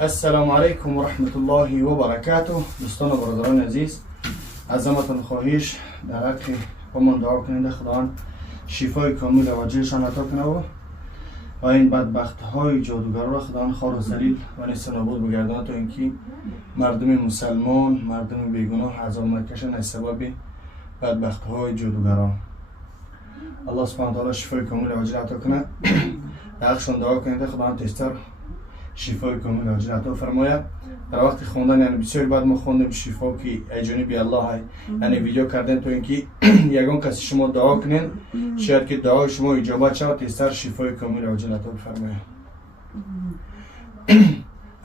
السلام علیکم و رحمت الله و برکاته. دوستان و برادران عزیز، عظمتان خواهش در حق همان دعا کنید خداوند شفای کامل و عاجلشان عطا کنه و این بدبخت های جادوگر را خداوند خوار و ذلیل و نیست نابود بگرداند تا اینکه مردم مسلمان، مردم بیگناه عذاب نکشند از سبب بدبخت های جادوگران. الله سبحانه و تعالی شفای کامل و عاجل عطا کنه. در حقشان دعا کنید خداوند تیزتر شفای کامل و عاجل عطا فرماید. در وقت خوندن یعنی بسیار بعد ما خوندیم شفا که ای جانب الله های، یعنی ویدیو کردن تو اینکه یگان کسی شما دعا کنین شاید که دعا شما اجابت شود تیزتر شفای کامل و عاجل عطا فرماید.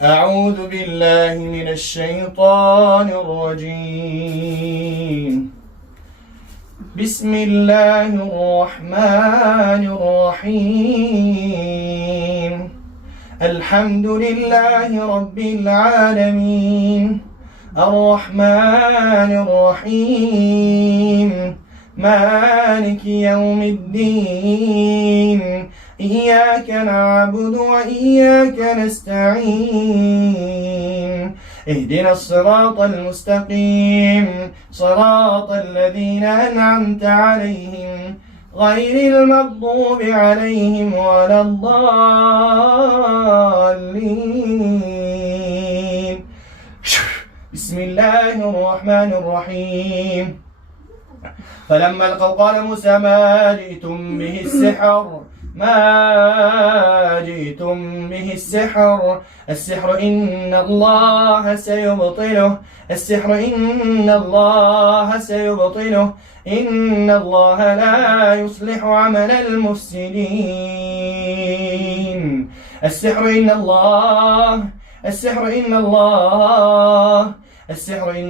اعوذ بالله من الشیطان الرجیم. بسم الله الرحمن الرحیم. الحمد لله رب العالمين الرحمن الرحيم مالك يوم الدين إياك نعبد وإياك نستعين اهدنا الصراط المستقيم صراط الذين أنعمت عليهم غير المغضوب عليهم ولا الضالين. بسم الله الرحمن الرحيم. فلما القوا قال موسى ما جئتم به السحر السحر إن الله سيبطله إن الله لا يصلح عمل المفسدين. السحر إن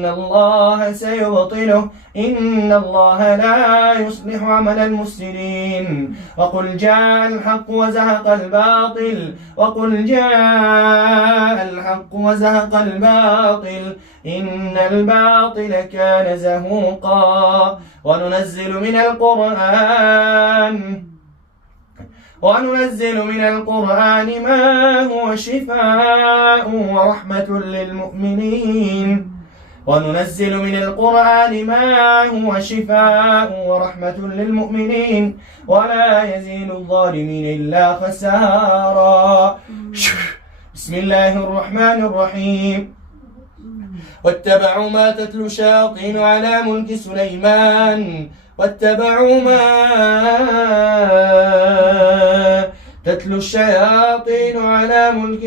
الله سيبطله إن الله لا يصلح عمل المفسدين. وقل جاء الحق وزهق الباطل إن الباطل كان زهوقا. وننزل من القرآن ما هو شفاء ورحمة للمؤمنين ولا يزيد الظالمين إلا خسارا. بسم الله الرحمن الرحيم. واتبعوا ما تتلو الشياطين على ملك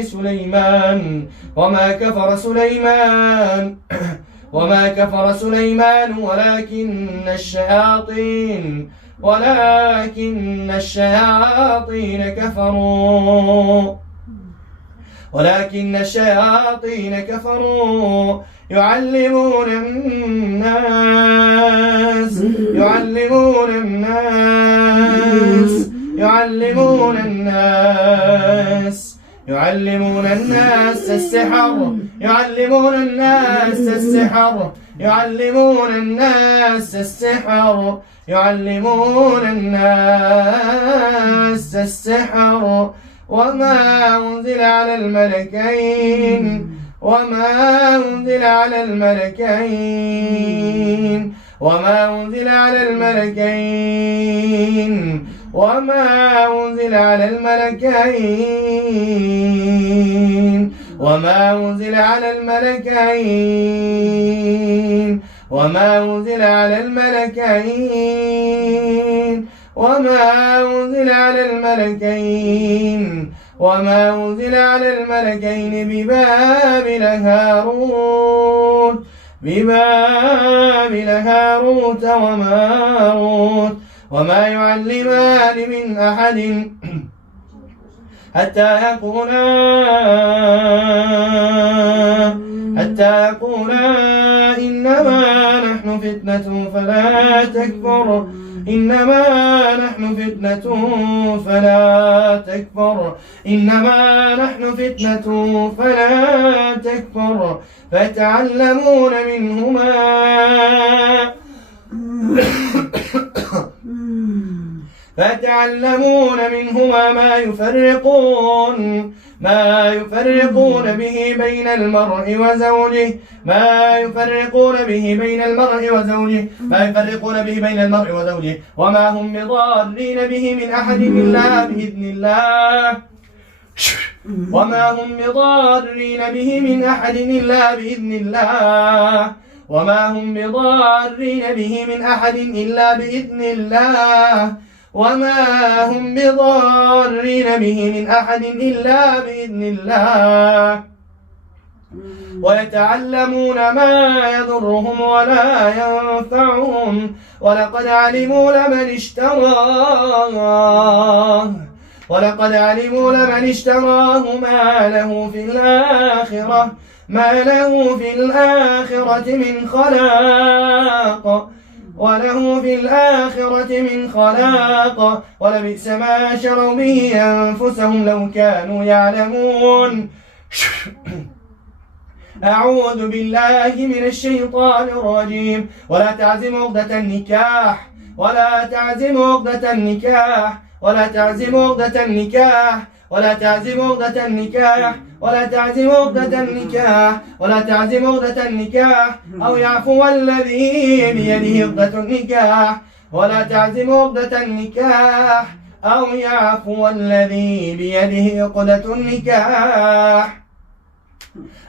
سليمان وما كفر سليمان ولكن الشياطين كفروا يعلمون الناس السحر وما أنزل على الملكين ببابل هاروت وماروت وما يعلمان من أحد حتى يقولا إنما نحن فتنة فلا تكفر فيتعلمون منهما فيتعلمون منهما ما يفرقون به بين المرء وزوجه وما هم بضارين به من أحد إلا بإذن الله وما هم بضارين به من أحد إلا بإذن الله وما هم بضارين به من أحد إلا بإذن الله وما هم بضارين به من أحد إلا بإذن الله ويتعلمون ما يضرهم ولا ينفعهم ولقد علموا لمن اشتراه ما له في الآخرة من خلاق ولبئس ما شروا به أنفسهم لو كانوا يعلمون. أعوذ بالله من الشيطان الرجيم. ولا تعزموا عقدة النكاح ولا تعزموا عقدة النكاح ولا تعزموا عقدة النكاح ولا تعزموا عقدة النكاح ولا تعزموا عقدة النكاح ولا تعزموا عقدة النكاح أو يعفو الذي بيده عقدة النكاح ولا تعزموا عقدة النكاح أو يعفو الذي بيده عقدة النكاح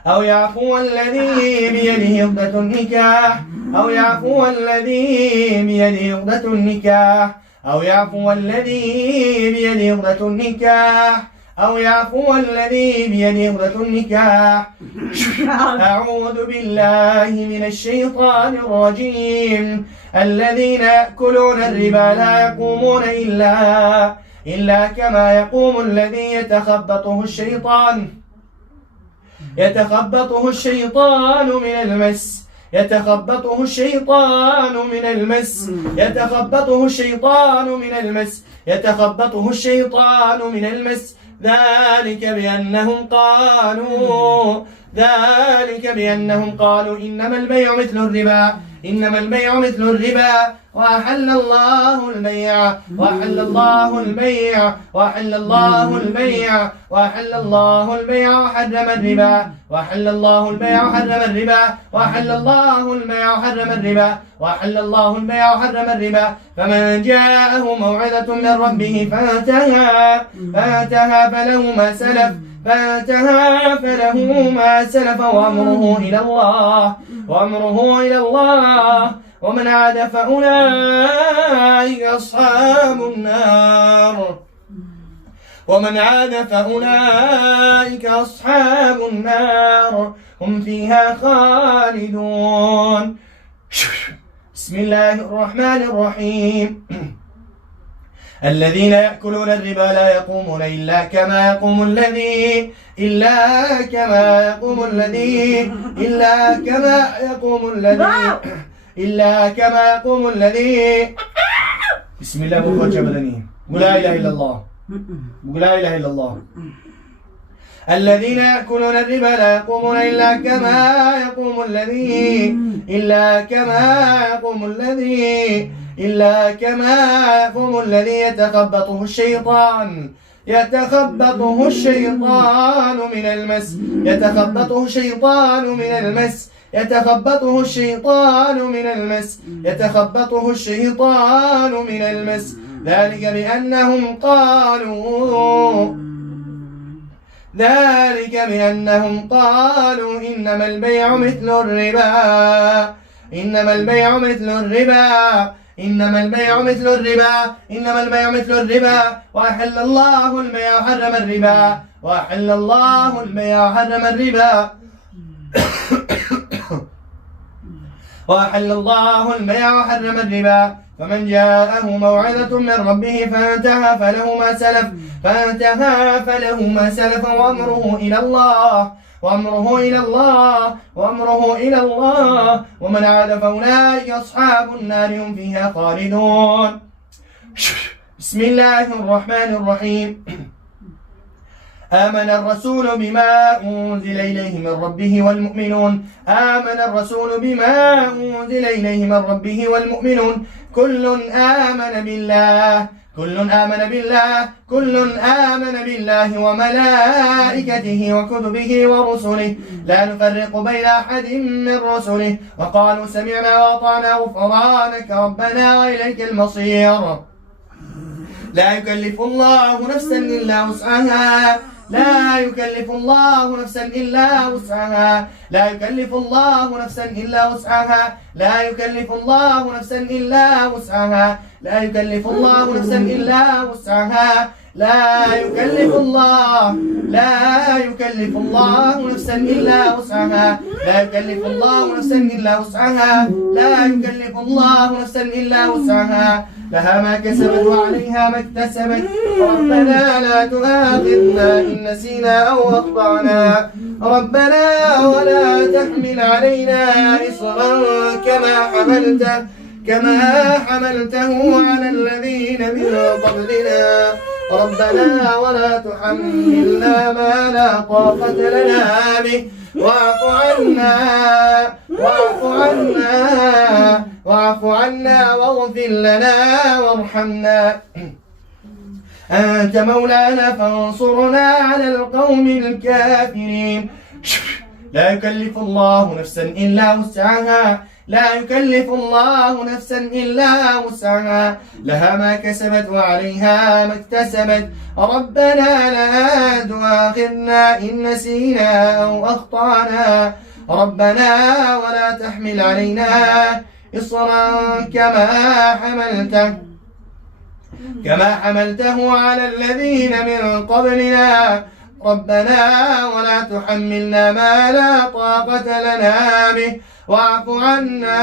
أو يعفو الذي بيده عقدة النكاح أو يعفو الذي بيده عقدة النكاح أو يعفو الذي بيده عقدة النكاح أو يعفو الذي بيده عقدة النكاح. أعوذ بالله من الشيطان الرجيم. الذين يأكلون الربا لا يقومون إلا كما يقوم الذي يتخبطه الشيطان من المس يتخبطه الشيطان من المس ذلك بأنهم قالوا إنما البيع مثل الربا وأحل الله البيع وحرم الربا فمن جاءه موعظة من ربه فانتهى فله ما سلف وأمره إلى الله ومن عاد فأولئك أصحاب النار هم فيها خالدون. بسم الله الرحمن الرحيم. الذين يأكلون الربا لا يقومون إلا كما يقوم الذي بسم الله بخوة بدني قل لا إله إلا الله. الذين يأكلون الربا لا يقومون إلا كما يقوم الذي يتخبطه الشيطان من المس ذلك بأنهم قالوا إنما البيع مثل الربا وأحل الله البيع وحرم الربا فمن جاءه موعظة من ربه فانتهى فله ما سلف وأمره إلى الله ومن عاد فأولئك أصحاب النار هم فيها خالدون. بسم الله الرحمن الرحيم. آمن الرسول بما أنزل إليه من ربه والمؤمنون كل آمن كل آمن بالله وملائكته وكتبه ورسله لا نفرق بين أحد من رسله وقالوا سمعنا وأطعنا غفرانك ربنا وإليك المصير. لا يكلف الله نفسا إلا وسعها لا يكلف الله نفسا إلا وسعها لا يكلف الله نفسا إلا وسعها لا يكلف الله نفسا إلا وسعها لا يكلف الله نفسا إلا وسعها لا يكلف الله نفسا إلا وسعها لا يكلف الله نفسا إلا وسعها لا يكلف الله نفسا إلا وسعها لها ما كسبت وعليها ما اكتسبت ربنا لا تؤاخذنا إن نسينا أو أخطأنا ربنا ولا تحمل علينا إصرا كما حملته على الذين من قبلنا ربنا ولا تحملنا ما لا طاقة لنا به واعف عنا واغفر لنا وارحمنا أنت مولانا فانصرنا على القوم الكافرين. لا يكلف الله نفسا إلا وسعها لا يكلف الله نفسا إلا وسعها لها ما كسبت وعليها ما اكتسبت ربنا لا تؤاخذنا إن نسينا أو أخطأنا ربنا ولا تحمل علينا إصرا كما حملته على الذين من قبلنا ربنا ولا تحملنا ما لا طاقة لنا به واعف عنا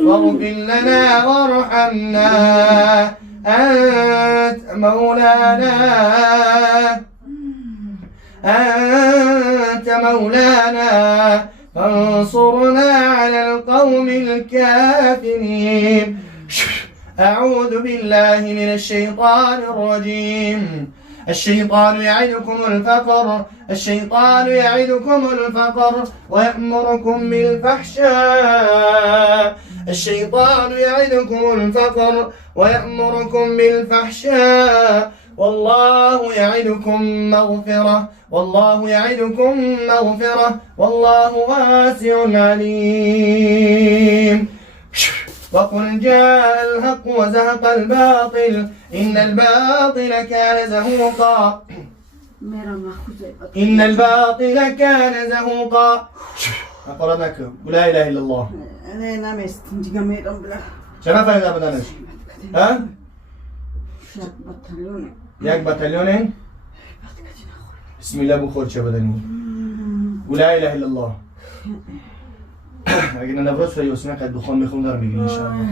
واغفر لنا وارحمنا أنت مولانا فانصرنا على القوم الكافرين. أعوذ بالله من الشيطان الرجيم. الشيطان يعدكم الفقر ويأمركم بالفحشاء والله يعدكم مغفرة والله واسع عليم. وقل جاء الحق وزهق الباطل إن الباطل كان زهوقا. أقرأ لا إله إلا الله. چرا فایده بدنش؟ ها؟ یک بطلیونه؟ بسم الله بخور چه بدنی؟ لا إله إلا الله. اگه نبرد فی وسنا قد دخان میخوام دارم میگیم ان شاء الله.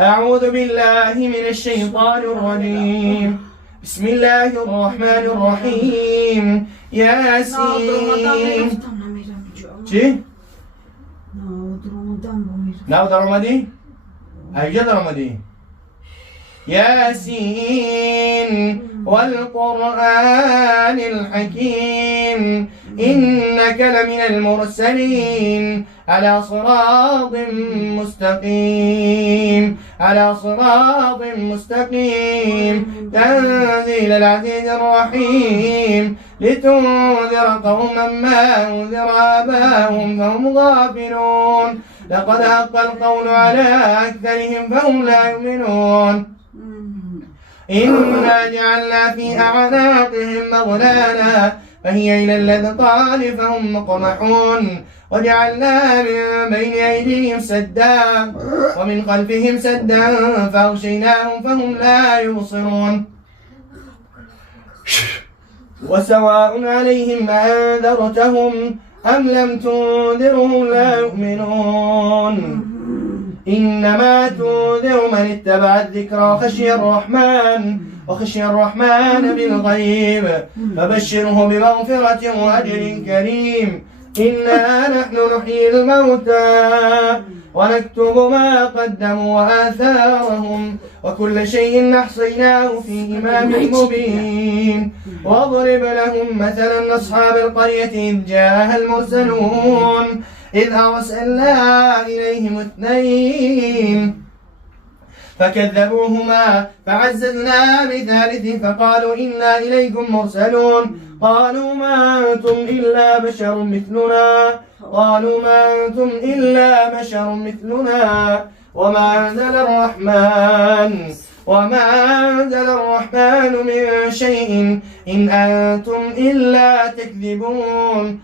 اعوذ بالله من الشیطان الرجیم. بسم الله الرحمن الرحیم. یاسین. چی؟ ناو در اومدی؟ اگه در اومدی؟ ياسين والقرآن الحكيم إنك لمن المرسلين على صراط مستقيم تنزيل العزيز الرحيم لتنذر قوما ما أنذر آباؤهم فهم غافلون لقد حق القول على أكثرهم فهم لا يؤمنون إنا جعلنا في أعناقهم أغلالا فهي إلى الأذقان فهم مقمحون وجعلنا من بين أيديهم سدا ومن خلفهم سدا فأغشيناهم فهم لا يبصرون وسواء عليهم أنذرتهم أم لم تنذرهم لا يؤمنون إنما تنذر من اتبع الذكر وخشي الرحمن بالغيب فبشره بمغفرة وأجر كريم. إنا نحن نحيي الموتى ونكتب ما قدموا وآثارهم وكل شيء أحصيناه في إمام مبين. واضرب لهم مثلا أصحاب القرية إذ جاءها المرسلون إذ أرسلنا إليهم اثنين فكذبوهما فعززنا بثالث فقالوا إنا إليكم مرسلون قالوا ما أنتم إلا بشر مثلنا وما أنزل الرحمن من شيء إن أنتم إلا تكذبون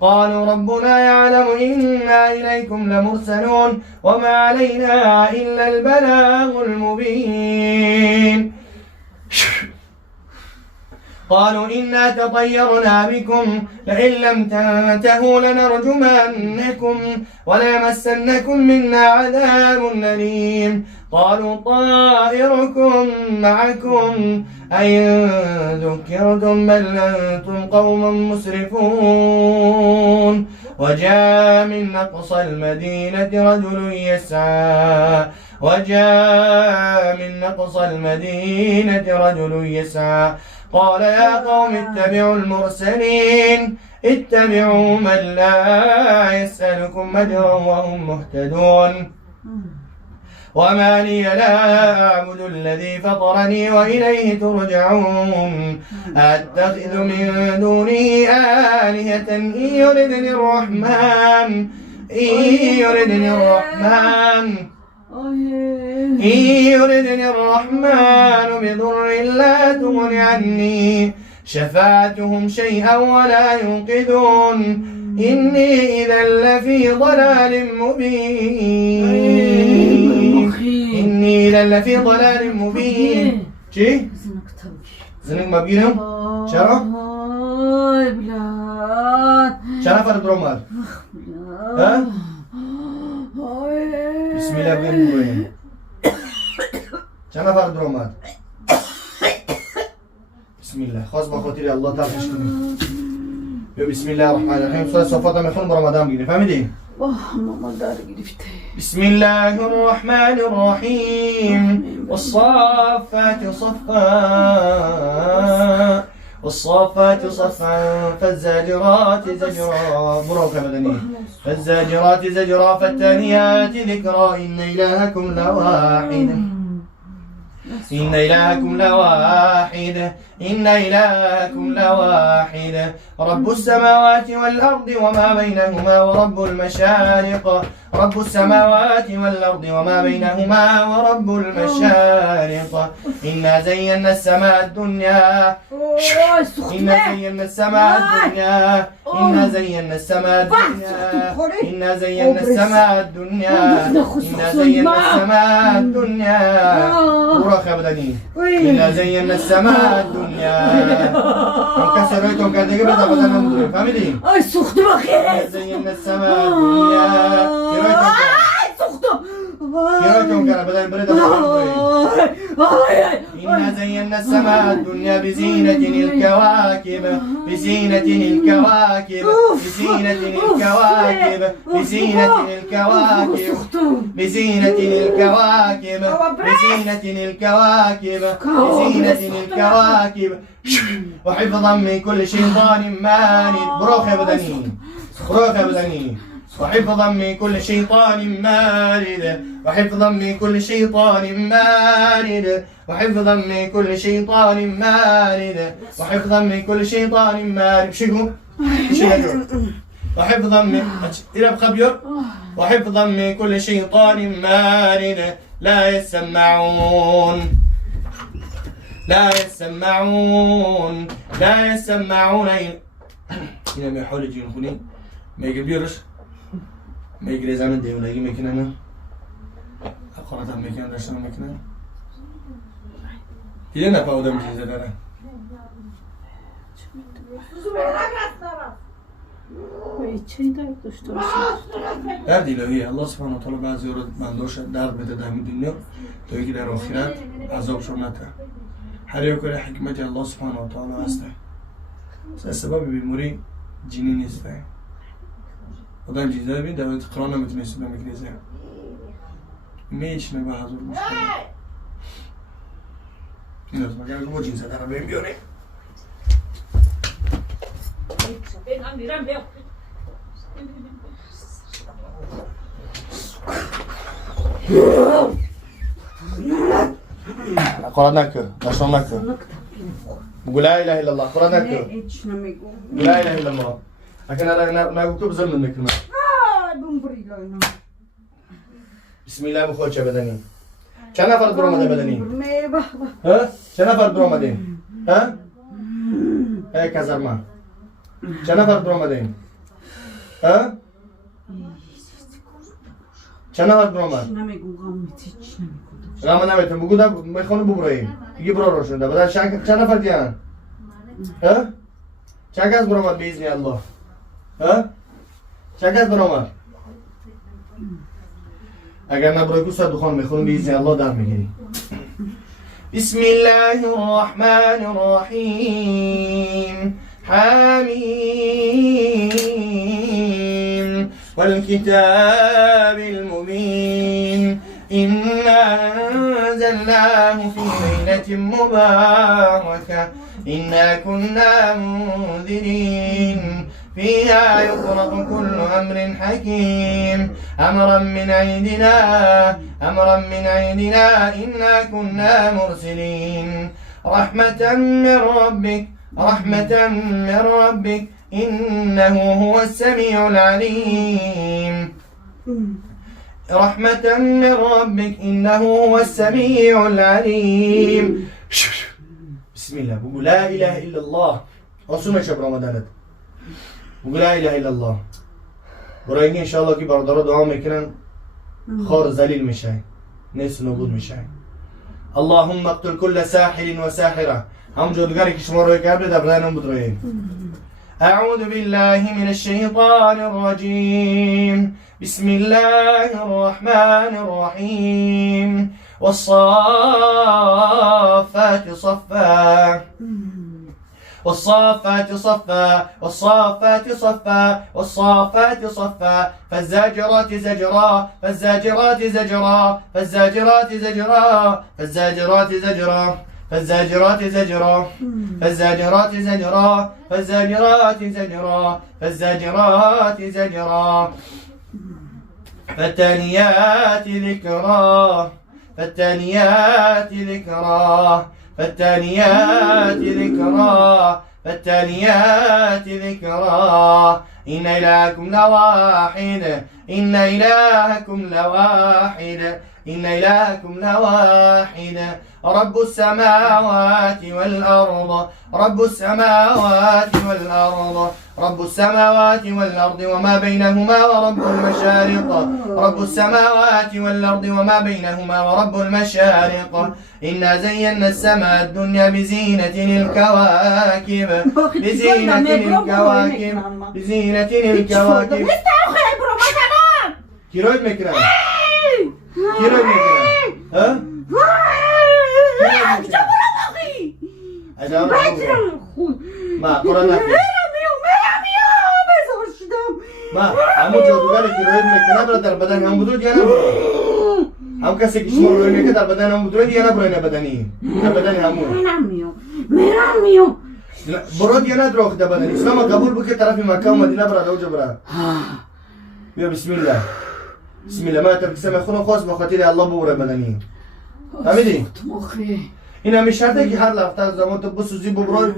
قالوا ربنا يعلم إنا إليكم لمرسلون وما علينا إلا البلاغ المبين قالوا إنا تطيرنا بكم لئن لم تنتهوا لنرجمنكم وليمسنكم منا عذاب أليم قالوا طائركم معكم أئن ذكرتم بل أنتم قوم مسرفون وجاء من أقصى المدينة رجل يسعى قال يا قوم اتبعوا المرسلين اتبعوا من لا يسألكم أجرا وهم مهتدون وما لي لا أعبد الذي فطرني وإليه ترجعون أتخذ من دونه آلهة إن يردني الرحمن بضر لا تغن عني شفاعتهم شيئا ولا ينقذون إني إذا لفي ضلال مبين چی؟ زنگ ما بگیرم؟ چرا؟ چرا فرد رو مال؟ بسم الله بگیرم چرا فرد رو مال؟ بسم الله خواست با خاطر الله ترخش کنیم بسم الله الرحمن الرحیم سورة صفات هم میخونم با رمضان بگیریم فهمیدی؟ ماما دار گرفته بسم الله الرحمن الرحيم والصافات صفا فالزاجرات زجرا براك بدني فالزاجرات زجرا فالتاليات ذكرا إن إلهكم لواحد رب السماوات والأرض وما بينهما ورب المشارق إنا زينا السماء الدنيا وراك بدني إنا زينا السماء الدنيا انكسر ريتهم كان تجيب هذا بدل ما فهمتي أي سخت بخير زينا السماء الدنيا كيراكم كان بدل بريد إنا زينا السماء الدنيا بزينة الكواكب وحفظا من كل شيطان مارد بروخ يا بدني وحفظا من كل شيطان مارد وحفظا من كل شيطان مارد لا يسمعون إلى ما يحاول يجي يخوني ما يقبلش ما يجري زمن ده ولا يجي مكاننا أقرأت مكان داشتنا مكاننا هي أنا فاوضة مش زدنا درد الهی الله سبحانه و تعالی بعضی رو بنداش درد بده در دنیا تا یکی در آخرت عذابشون نده. هر یک کار حکمت الله سبحانه و تعالی هسته. سبب بیماری جنین نیسته. آدم چیزا ببین در وقت قرآن نمیتونه استفاده میکنه. میش نه به حضور مشکل. این از مگر با جنس در بین بیاره. Ben amiram yok. قرآن نکو داشتم نکو بگو لا اله الا الله قرآن نکو هیچ نمیگو. لا اله الا الله اگه نگو که بظلم میکنم بمبریلا اینا. بسم الله بخود چه بدنی چند نفر در آمده بدنی میبه. ها چند نفر در آمده ها یک هزار ما چند نفر در آمده ها چند نفر در آمد نمیگو غمت هیچ نمیگو. غم نمیتون بگو دا میخوانو ببراییم بگی برو روشن ده بدن چند نفر دیان ها چند کس در آمد بیزنی الله ها چند کس در آمد اگر نبرای کوسا دخان میخونم بیزنی الله در میگیری بسم الله الرحمن الرحيم حميم والكتاب المبين إنا أنزلناه في ليلة مباركة إنا كنا منذرين فيها يفرق كل أمر حكيم أمرا من عندنا إنا كنا مرسلين رحمة من ربك إنه هو السميع العليم رحمة من ربك إنه هو السميع العليم بسم الله بقول لا إله إلا الله أصوم شب رمضان بقول لا إله إلا الله برای إن شاء الله که برادرها دعا میکنن خار ذلیل میشه نیست نابود میشه اللهم اقتل كل ساحر وساحرة هم جادوگری که شما روی کرده در بدن هم بدروید أعوذ بالله من الشيطان الرجيم بسم الله الرحمن الرحيم والصافات صفا والصافات صفا والصافات صفا والصافات صفا فالزاجرات زجرا فالزاجرات زجرا فالزاجرات زجرا فالزاجرات زجرا فالزاجرات زجرا فالزاجرات زجرا فالزاجرات زجرا فالزاجرات زجرا فالتاليات ذكرا فالتاليات ذكرا فالتاليات ذكرا فالتاليات ذكرا إن إلهكم لواحد إن إلهكم لواحد إن إلهكم لواحد رب السماوات والأرض رب السماوات والأرض رب السماوات والأرض وما بينهما ورب المشارق رب السماوات والأرض وما بينهما ورب المشارق إنا زينا السماء الدنيا بزينة الكواكب بزينة الكواكب بزينة الكواكب كيرويد مكرم كيرويد مكرم ها ما قرآن ما همو جادوگری که روی میکنه برای در بدن هم بدرود یا نبرای هم کسی که شما روی میکنه در بدن هم بدرود یا نبرای نبدنی نبدنی همون میرم برود یا ندروخ در بدن اسلام قبول بکه طرف مکه و مدینه برای روجه برای بیا بسم الله بسم الله ما ترک سمه خونم خواست بخاطر الله ببره بدنی فهمیدی؟ این همی شرطه که هر لفته از زمان تو بسوزی ببرای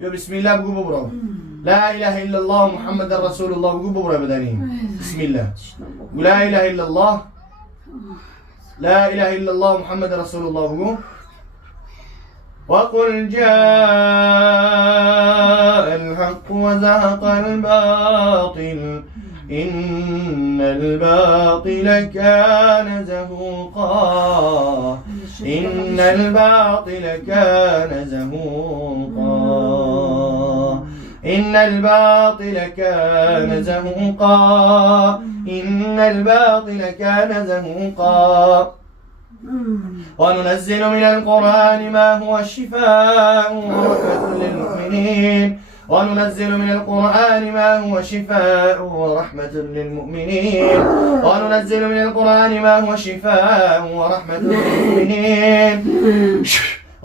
یا بسم الله بگو ببرای لا اله الا الله محمد رسول الله بگو ببرای بدنی بسم الله لا اله الا الله لا اله الا الله محمد رسول الله بگو وقل جاء الحق وزهق الباطل إن الباطل كان زهوقا إن الباطل كان زهوقا إن الباطل كان زهوقا إن الباطل كان زهوقا وننزل من القرآن ما هو شفاء ورحمة للمؤمنين وننزل من القرآن ما هو شفاء ورحمة للمؤمنين وننزل من القرآن ما هو شفاء ورحمة للمؤمنين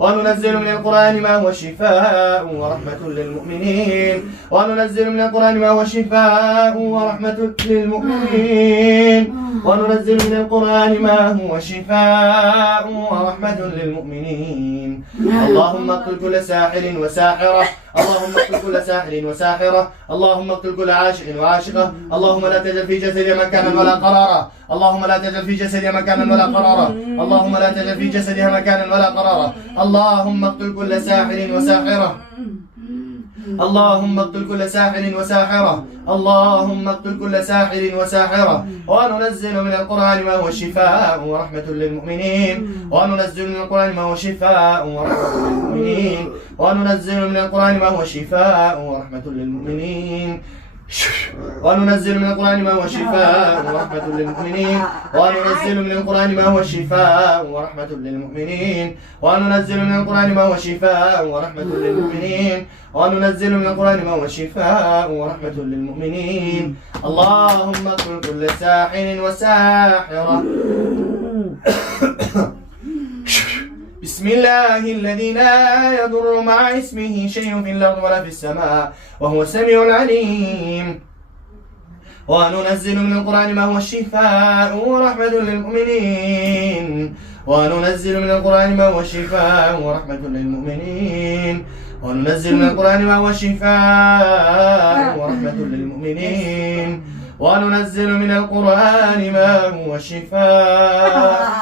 وننزل من القرآن ما هو شفاء ورحمة للمؤمنين وننزل من القرآن ما هو شفاء ورحمة للمؤمنين وننزل من القرآن ما هو شفاء ورحمة للمؤمنين اللهم اقتل كل ساحر وساحرة اللهم اقتل كل ساحر وساحرة اللهم اقتل كل عاشق وعاشقة اللهم لا تجعل في جسدي مكانا ولا قرارا اللهم لا تجعل في جسدي مكانا ولا قرارا اللهم لا تجعل في جسدها مكانا ولا قرارا اللهم اقتل كل ساحر وساحرة اللهم اقتل كل ساحر وساحرة اللهم اقتل كل ساحر وساحرة وننزل من القرآن ما هو شفاء ورحمة للمؤمنين وننزل من القرآن ما هو شفاء ورحمة للمؤمنين وننزل من القرآن ما هو شفاء ورحمة للمؤمنين وننزل من القرآن ما هو شفاء ورحمة للمؤمنين وننزل من القرآن ما هو شفاء ورحمة للمؤمنين وننزل من القرآن ما هو شفاء ورحمة للمؤمنين وننزل من القرآن ما هو شفاء ورحمة للمؤمنين اللهم اقتل كل ساحر وساحرة بسم الله الذي لا يضر مع اسمه شيء في الأرض ولا في السماء وهو السميع العليم وننزل من القرآن ما هو الشفاء ورحمة للمؤمنين وننزل من القرآن ما هو شفاء ورحمة للمؤمنين وننزل من القرآن ما هو شفاء ورحمة للمؤمنين وننزل من القرآن ما هو شفاء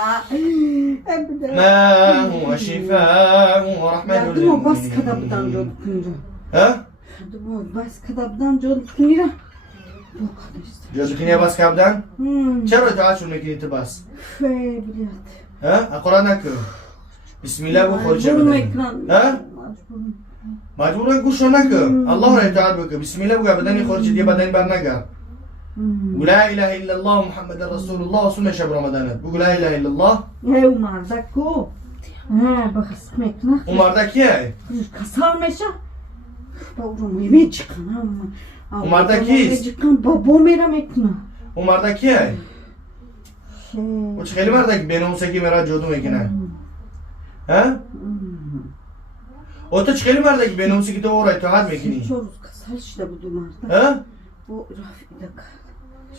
ورحمة للمؤمنين ها؟ بس كتابdan جودكنيرا جودكنيرا بس كابدان؟ چرا تعال شو نكني تباس؟ بليات ها؟ أقرأ نكو بسم الله بخور شبدان ها؟ مجبور نكو شو نكو الله رأي تعال بك بسم الله بقى بدني خور شدي بدني برنكا ولا إله إلا الله محمد رسول الله سنة شب رمضانات بقول لا إله إلا الله هاو مردكو ها بخسمك نخ ومردك ياي كسر مشا بابام يميجكن هم ومردك كيس يميجكن بابام يرمكنا ومردك ياي وش خيلي مردك بينهم سكي مرا جودو ميكنا ها وتو چه خیلی مردك بينهم سكي تو ورا اتحاد ميكني چوروز كسرش ده بدو مرد ها بو رافي دك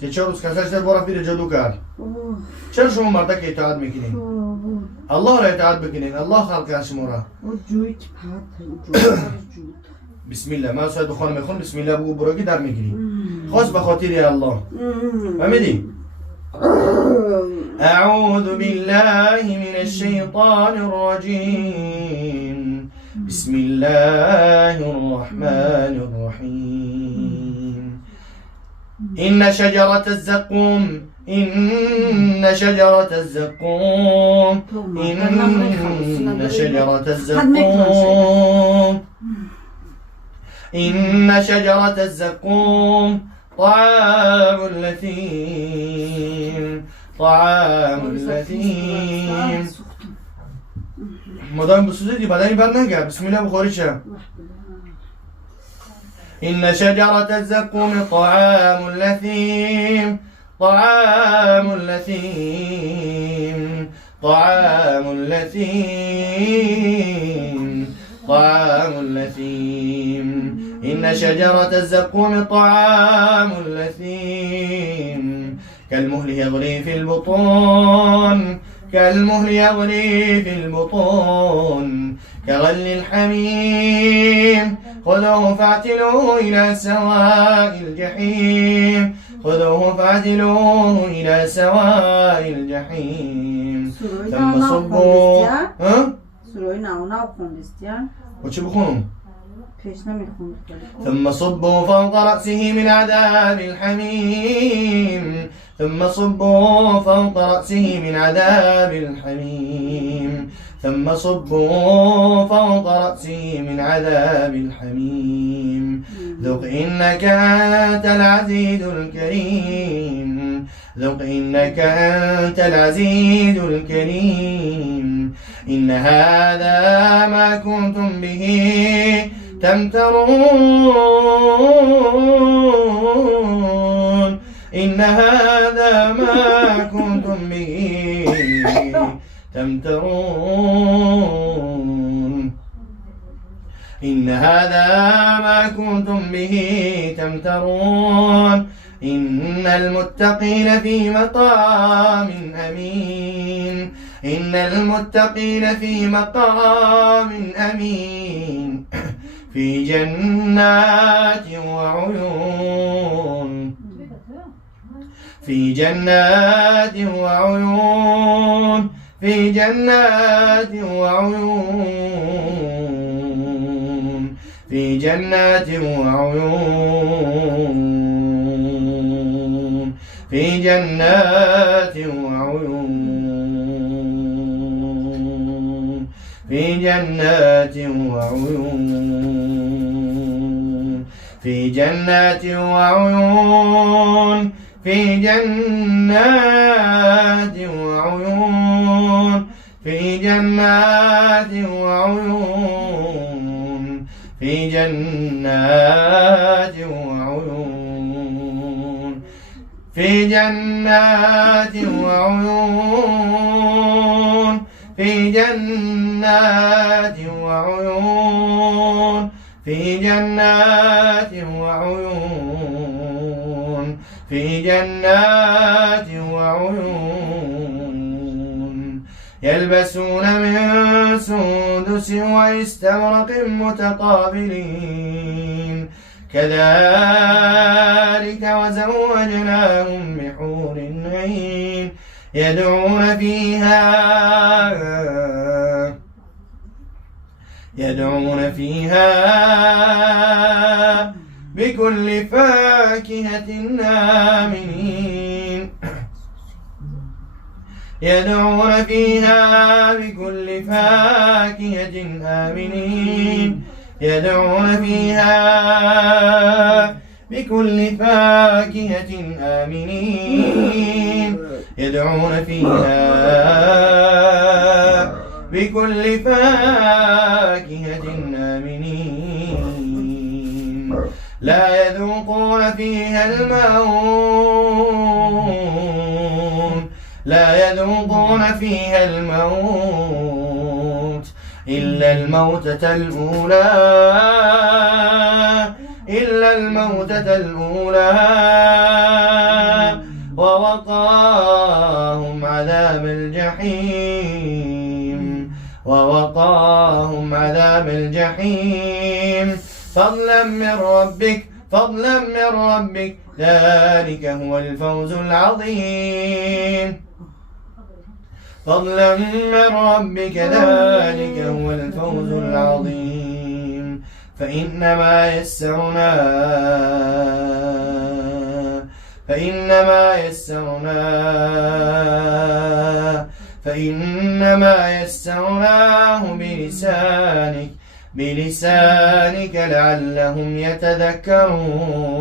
سه چوروز کساش در برا فير جادو کار چرا شما مردك اتحاد ميكني الله را اتحاد بکنین الله خلق شما را جویت پات جویت بسم الله ما ساید خانم میخون بسم الله بگو بروگی در میگیری خاص به خاطر الله فهمیدی اعوذ بالله من الشيطان الرجيم بسم الله الرحمن الرحيم إن شجرة الزقوم إن شجرة الزقوم إن شجرة الزقوم إن شجرة الزقوم طعام الأثيم طعام الأثيم مدام بسوزي بدني برنگا بسم الله بخوري شه إن شجرة الزقوم طعام الأثيم طعام الأثيم طعام الأثيم طعام الأثيم إن شجرة الزقوم طعام الأثيم كالمهل يغلي في البطون كالمهل يغلي في البطون كغل الحميم خذوه فاعتلوه إلى سواء الجحيم خذوه فاعتلوه إلى سواء الجحيم ثم صبوا ها؟ سروي ناو خوندستيان وچه بخونم؟ پیشنا میخوند ثم صبوا فوق رأسه من عذاب الحميم ثم صبوا فوق رأسه من عذاب الحميم ثم صبوا فوق رأسه من عذاب الحميم ذق إنك أنت العزيز الكريم ذق إنك أنت العزيز الكريم إن هذا ما كنتم به تمترون إن هذا ما كنتم به تمترون إن هذا ما كنتم به تمترون إن المتقين في مقام أمين إن المتقين في مقام أمين في جنات وعيون في جنات وعيون في جنات وعيون في جنات وعيون في جنات وعيون في جنات وعيون في جنات وعيون في جنات وعيون في جنات وعيون في جنات وعيون في جنات وعيون في جنات وعيون في جنات وعيون في جنات وعيون يلبسون من سندس واستبرق متقابلين كذلك وزوجناهم بحور عين يدعون فيها بكل فاكهة آمنين يدعون فيها بكل فاكهة آمنين يدعون فيها بكل فاكهة آمنين يدعون فيها بكل فاكهة آمنين لا يذوقون فيها الموت لا يذوقون فيها الموت إلا الموتة الأولى ووقاهم عذاب الجحيم فضلا من ربك ذلك هو الفوز العظيم فضلا من ربك ذلك هو الفوز العظيم فإنما يسرناه بلسانك لعلهم يتذكرون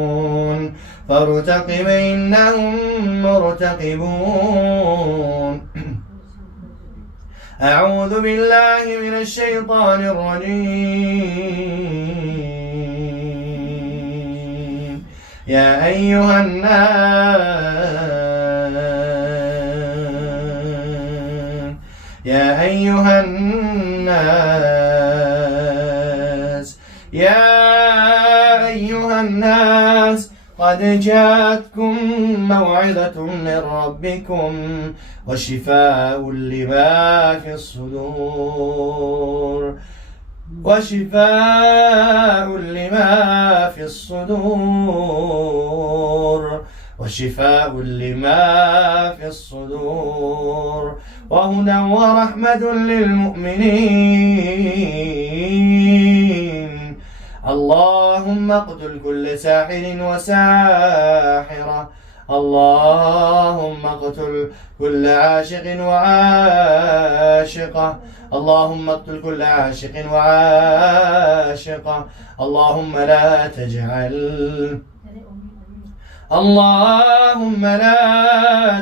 فارتقب إنهم مرتقبون أعوذ بالله من الشيطان الرجيم يا أيها الناس قد جاءتكم موعظة من ربكم وشفاء لما في الصدور وهدى ورحمة للمؤمنين اللهم اقتل كل ساحر وساحرة اللهم اقتل كل عاشق وعاشقة اللهم اقتل كل عاشق وعاشقة اللهم لا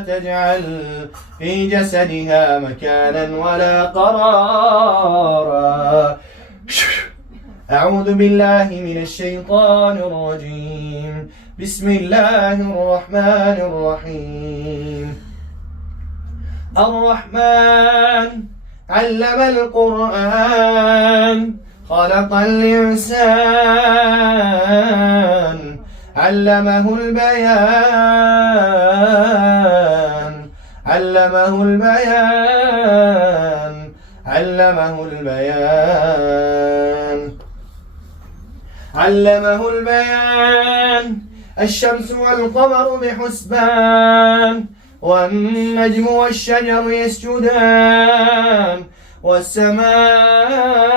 تجعل في جسدها مكانا ولا قرارا أعوذ بالله من الشيطان الرجيم بسم الله الرحمن الرحيم الرحمن علم القرآن خلق الإنسان علمه البيان علمه البيان علمه البيان علمه البيان الشمس والقمر بحسبان والنجم والشجر يسجدان والسماء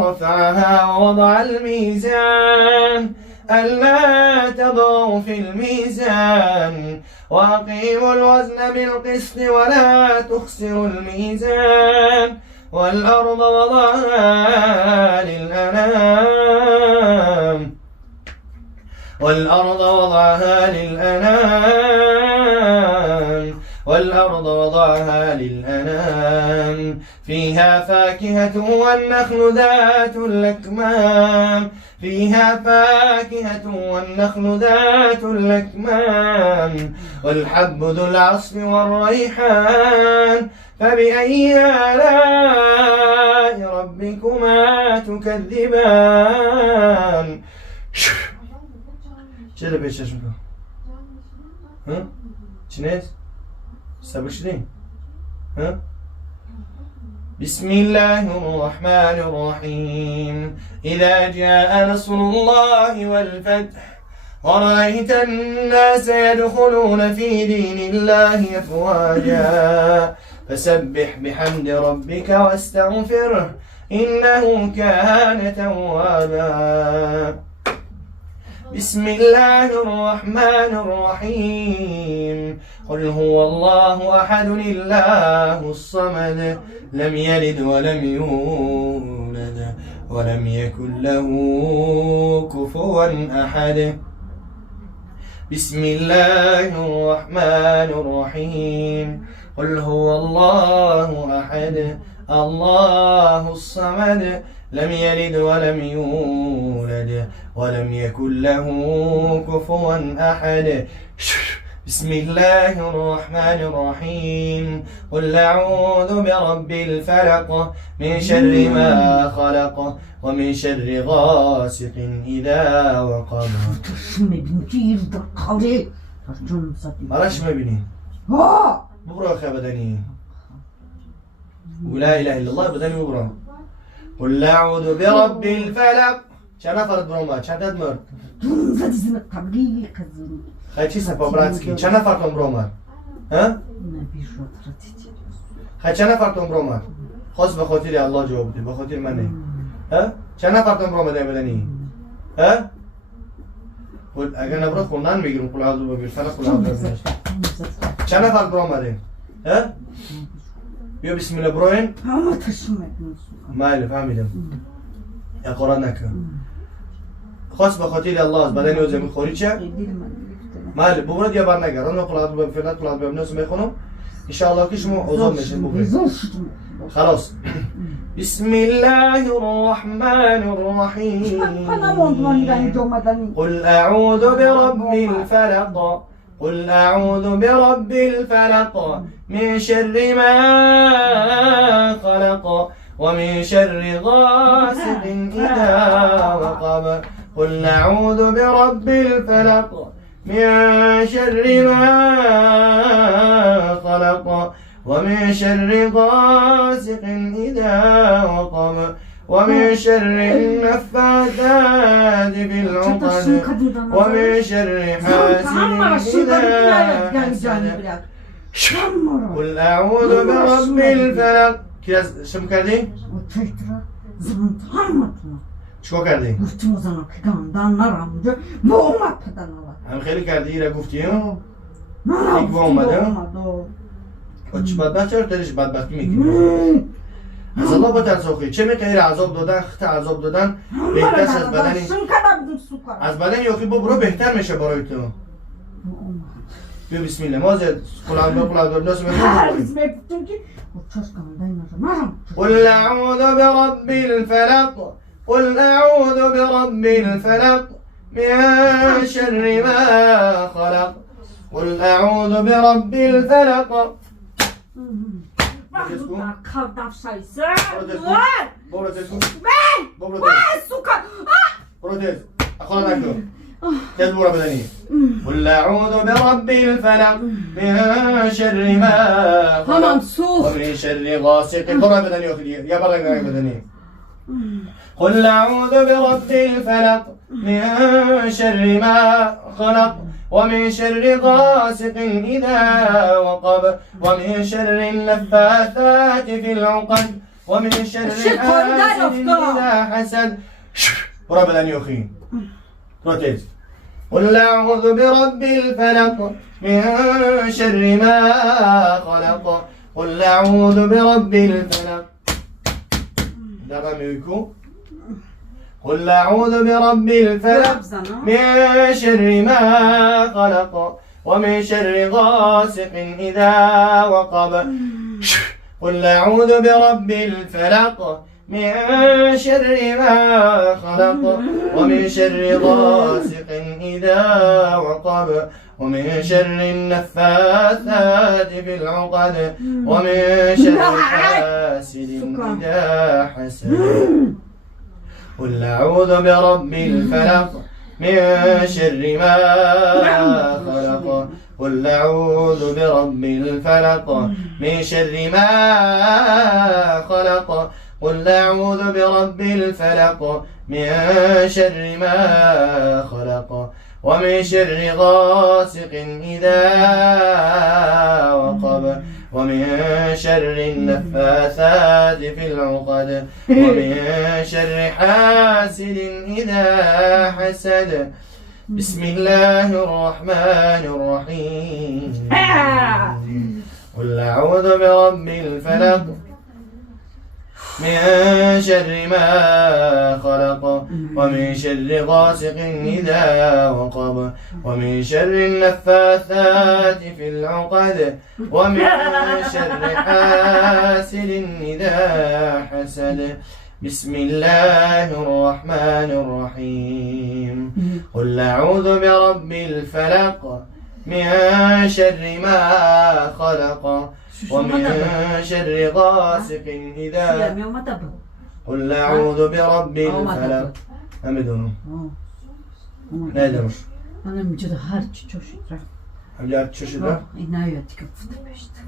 رفعها ووضع الميزان ألا تطغوا في الميزان وأقيموا الوزن بالقسط ولا تخسروا الميزان والأرض وضعها للأنام والأرض وضعها للأنام والأرض وضعها للأنام فيها فاكهة والنخل ذات الأكمام فيها فاكهة والنخل ذات الأكمام والحب ذو العصف والريحان فبأي آلاء ربكما تكذبان چرا به چشم کن؟ ها؟ چی نیست؟ صبر شدیم؟ ها؟ بسم الله الرحمن الرحيم إذا جاء نصر الله والفتح ورأيت الناس يدخلون في دين الله أفواجا فسبح بحمد ربك واستغفره إنه كان توابا بسم الله الرحمن الرحيم قل هو الله أحد الله الصمد لم يلد ولم يولد ولم يكن له كفوا أحد بسم الله الرحمن الرحيم قل هو الله أحد الله الصمد لم يلد ولم يولد ولم يكن له كفوا أحد بسم الله الرحمن الرحيم قل أعوذ برب الفلق من شر ما خلق ومن شر غاسق إذا وقب مراش مبينين بقرأ أخي بدني ولا إله إلا الله بدني بقرأ قل أعوذ برب الفلق چند نفرت برام چند مرد خیلی چی سپا براتسکی چند نفرتون برام ها خیلی چند نفرتون برام خواست به خاطر الله جواب بده به خاطر من نه ها چند نفرتون برام ده بدنی ها قل اگر نبرد خوندن میگیرم قل اعوذ برب الفلق قل اعوذ برب الناس چند نفر برام ده ها بیا بسم الله براین ماله فهمیدم یا قرآن نکن خاص به خاطر الله است بدن اوزه میخوری چه؟ ماله ببرد یا بر نگر اون قل اعوذ برب الفلق قل اعوذ برب الناس میخونم انشاءالله که شما اوزان میشین ببرید خلاص بسم الله الرحمن الرحيم قل أعوذ برب الفلق قل أعوذ برب الفلق من شر ما خلق ومن شر غاسق إذا وقب قل أعوذ برب الفلق من شر ما خلق ومن شر غاسق إذا وقب ومن شر النفاثات في العقد ومن شر حاسد إذا حسد قل أعوذ برب الفلق شم کردی؟ چیکار کردی؟ گفتیم زنم که گندن نرم اونجا با اومد پدن هم خیلی کردی را گفتیم؟ یک با اومده؟ چه بدبخت چرا دارش بدبختی میکنی؟ از الله بترس آخی چه میکنی عذاب دادن خط عذاب دادن بهتر از بدنی از بدنی آخی برو بهتر میشه برای تو بیا بسم الله ما زد قل اعوذ الناس قل اعوذ برب الفلق قل اعوذ برب الفلق من شر ما خلق قل اعوذ برب الفلق تسكو خلطة في شايسة برو تسكو بي برو السكر تز أخونا ناكلو تز برو بدني قل أعوذ برب الفلق من شر ما Tamam خلق sus. ومن شر غاسق برو بدني أخلي يا برا بدني قل أعوذ برب الفلق من شر ما خلق ومن شر غاسق إذا وقب ومن شر النفاثات في العقد ومن شر حاسد إذا حسد ورب الأن يخي روتيز قل أعوذ برب الفلق من شر ما خلق قل أعوذ برب الفلق دغميكو قل أعوذ برب الفلق من شر ما خلق ومن شر غاسق إذا وقب قل أعوذ برب الفلق من شر ما خلق ومن شر غاسق إذا وقب ومن شر النفاثات في العقد ومن شر حاسد إذا حسد قل أعوذ برب الفلق من شر ما خلق قل أعوذ برب الفلق من شر ما خلق قل أعوذ برب الفلق من شر ما خلق ومن شر غاسق إذا وقب ومن شر النفاثات في العقد ومن شر حاسد إذا حسد بسم الله الرحمن الرحيم قل أعوذ برب الفلق من شر ما خلق ومن شر غاسق إذا وقب ومن شر النفاثات في العقد ومن شر حاسد إذا حسد بسم الله الرحمن الرحيم قل أعوذ برب الفلق من شر ما خلق ومن شر غاسق إذا قل أعوذ برب الفلق أمدونه لا يدمش أنا مجد هارج çoşura. أبلغ تشوشدا İnayo tika fıtı beşte.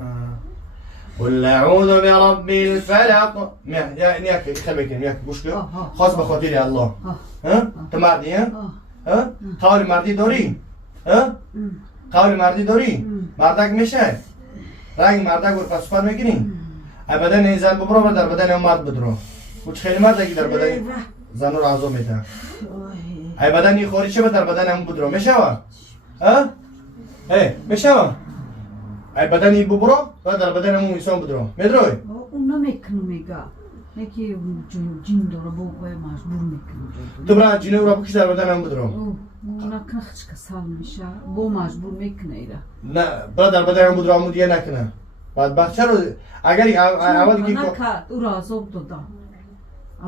قل أعوذ برب الفلق يعني ياك خبيك ياك مشكلة خاص بخاطر الله ها تمردي ها قول مردي دوري ها قول مردي دوري مردك میشه رنگ مردک رو پس پر میگیری بدن این زن ببرو در بدن اون مرد بدرو کچھ خیلی مردکی در بدن زن رو اعضا میده ای بدن این خوری چه در بدن اون بدرو میشه ها میشه ای بدن این ببرو و در بدن اون انسان بدرو میدروی Ona meknumiga. Neki cin dora boğaya mecbur meknumiga. تو برای جینه رو بکش در بدن اون بدرو Ona kınaxçka salmışa. Bu mecbur mekneyra. نه برای در بدن اون بدرو امو دیگه نکنه بعد بخچه رو اگر اول که Naka ura azab doda.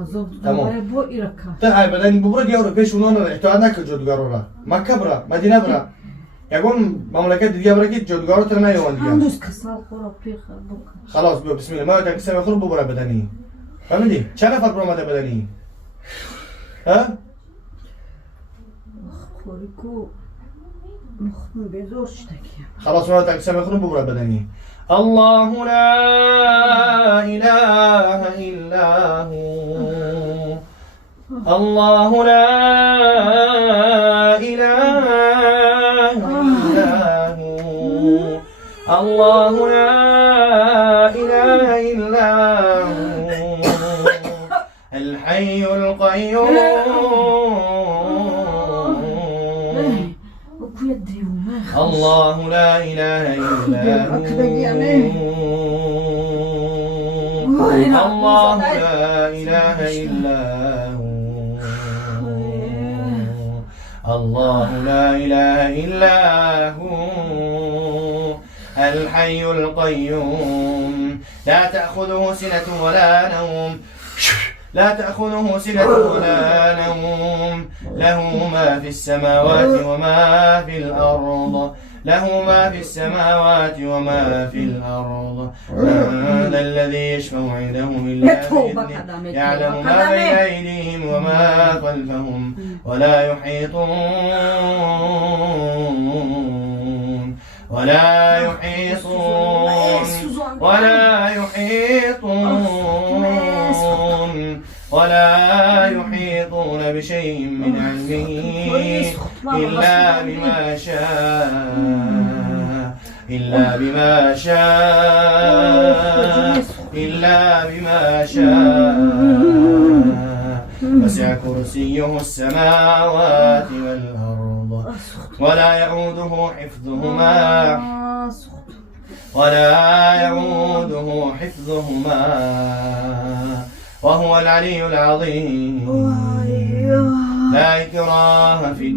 Azab Tamam. doda bu iraka. تا ای بدن این ببرو دیگه رو پیش اونان رو احتیاط نکن جادوگر رو مکه برا مدینه برا یکون مملکت دیگه برا که جادوگر رو تر نیوان دیگه Handus kasal khora pixa boka. خلاص بیا بسم الله ما تا کسی بخور ببره بدنی فهمیدی چند نفر برآمده بدنی ها Khoriku mukhnu bezor shtaki. خلاص ما تا کسی بخور ببره بدنی الله لا اله الا هو الله لا اله الا هو الله لا اله الا هو الحي القيوم الله لا إله إلا هو الله لا إله إلا هو الله لا إله إلا هو الحي القيوم لا تأخذه سنة ولا نوم لا تأخذه سنة ولا نوم له ما في السماوات وما في الأرض له ما في السماوات وما في الأرض من ذا الذي يشفع عنده إلا بإذنه يعلم ما بين أيديهم وما خلفهم ولا يحيطون ولا يحيطون بشيء من علمه إلا بما شاء وسع كرسيه السماوات والأرض ولا يؤوده حفظهما وهو العلي العظيم. لا إكراه في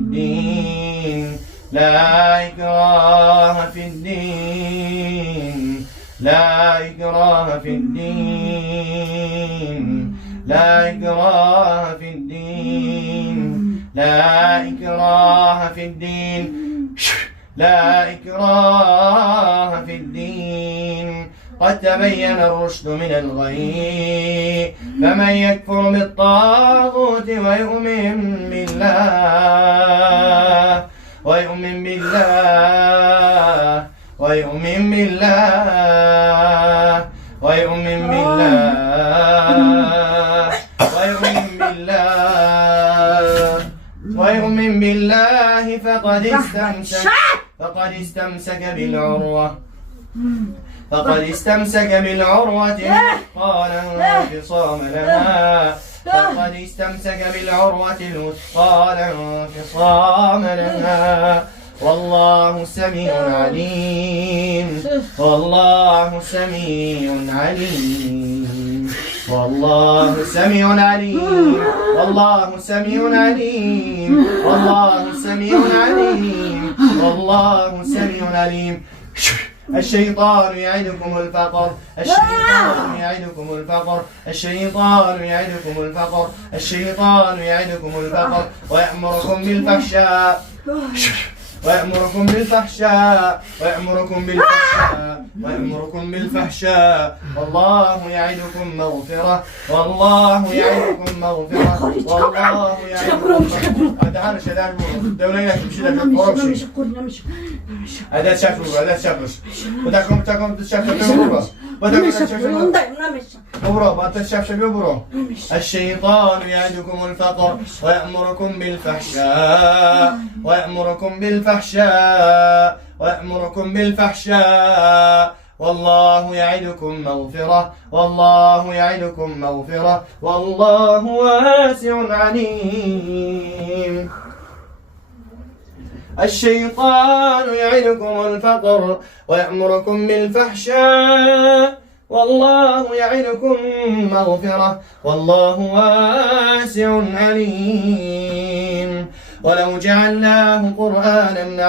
الدين قد تبين الرشد من الغي فمن يكفر بالطاغوت ويؤمن بالله فقد استمسك بالعروة الوثقى لا انفصام لها والله سميع عليم. الشيطان يعدكم الفقر ويأمركم بالفحشاء والله يعدكم مغفرة والله يعدكم الشيطان يعدكم الفقر ويأمركم بالفحشاء والله يعدكم مغفرة والله واسع عليم. الشيطان يعدكم الفقر ويأمركم بالفحشاء والله يعدكم مغفرة والله واسع عليم. ولو جعلناه قرآنا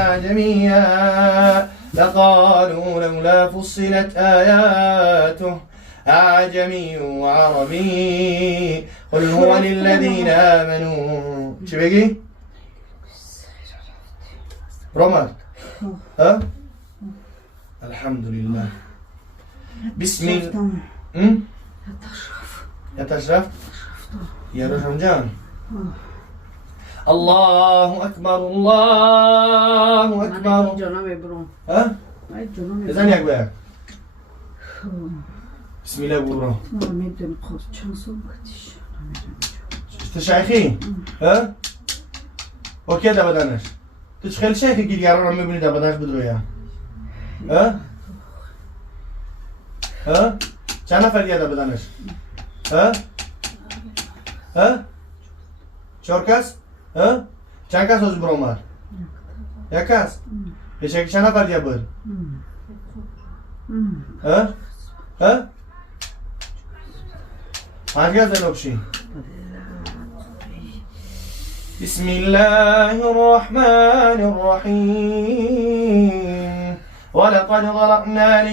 أعجميا لقالوا لولا فصلت آياته أعجمي وعربي قل هو للذين آمنوا. شو بيجي؟ رمض ها؟ الحمد لله. بسم الله. يا تشرف يا رجل الله أكبر ها؟ إذن يا أكبر بسم الله برو تشايخي ها؟ اوكي ده بدنش تشخيل شيخي جيل يارو رمي بني ده بدنش بدرويا ها؟ ها؟ چند نفر ده بدنش ها؟ ها؟ چهار کس؟ ها؟ چند کس از برو مار؟ یک کس؟ پیشه چند نفر دیگه بود؟ ها؟ ها؟ پنج کس دلوبشی؟ بسم الله الرحمن الرحيم ولقد ضرأنا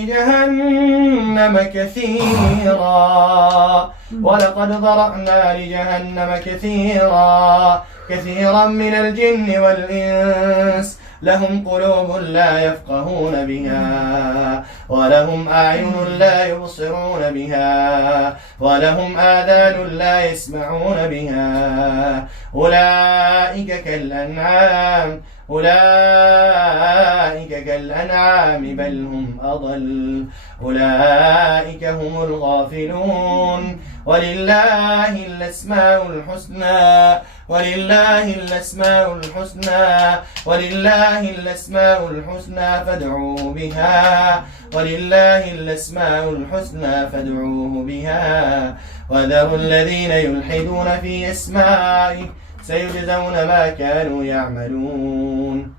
لجهنم كثيرا كثيرا من الجن والإنس لهم قلوب لا يفقهون بها ولهم أعين لا يبصرون بها ولهم آذان لا يسمعون بها أولئك كالأنعام بل هم أضل أولئك هم الغافلون ولله الأسماء الحسنى فادعوه بها وذروا الذين يلحدون في أسمائه سيجزون ما كانوا يعملون.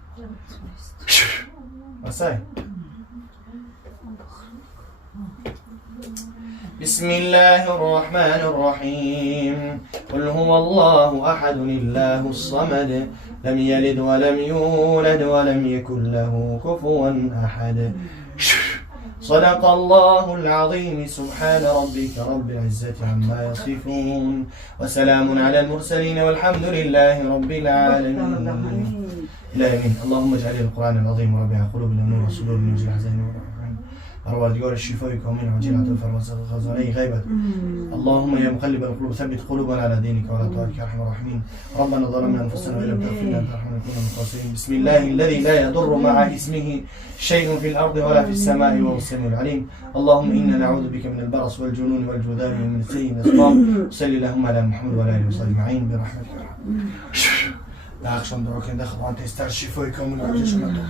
بسم الله الرحمن الرحيم قل هو الله أحد الله الصمد لم يلد ولم يولد ولم يكن له كفوا أحد. صدق الله العظيم. سبحان ربك رب العزة عما يصفون وسلام على المرسلين والحمد لله رب العالمين. اللهم اجعل القرآن العظيم ربيع قلوبنا ونور صدورنا وجل أحزاننا أرواديور الشفاء كامل عجيلة فرمسة الخزاني غيبة. اللهم يا مقلب القلوب ثبت قلوبنا على دينك وعلى طاعتك يا أرحم الراحمين. ربنا ظلمنا أنفسنا وإن لم تغفر لنا وترحمنا نكون من الخاسرين. بسم الله الذي لا يضر مع اسمه شيء في الأرض ولا في السماء وهو السميع العليم. اللهم إنا نعوذ بك من البرص والجنون والجذام ومن سيء الأسقام. صل اللهم على محمد وعلى آله وصحبه أجمعين برحمتك يا رب. لا أخشم دعوك داخل وأنت استعد الشفاء كامل عجيلة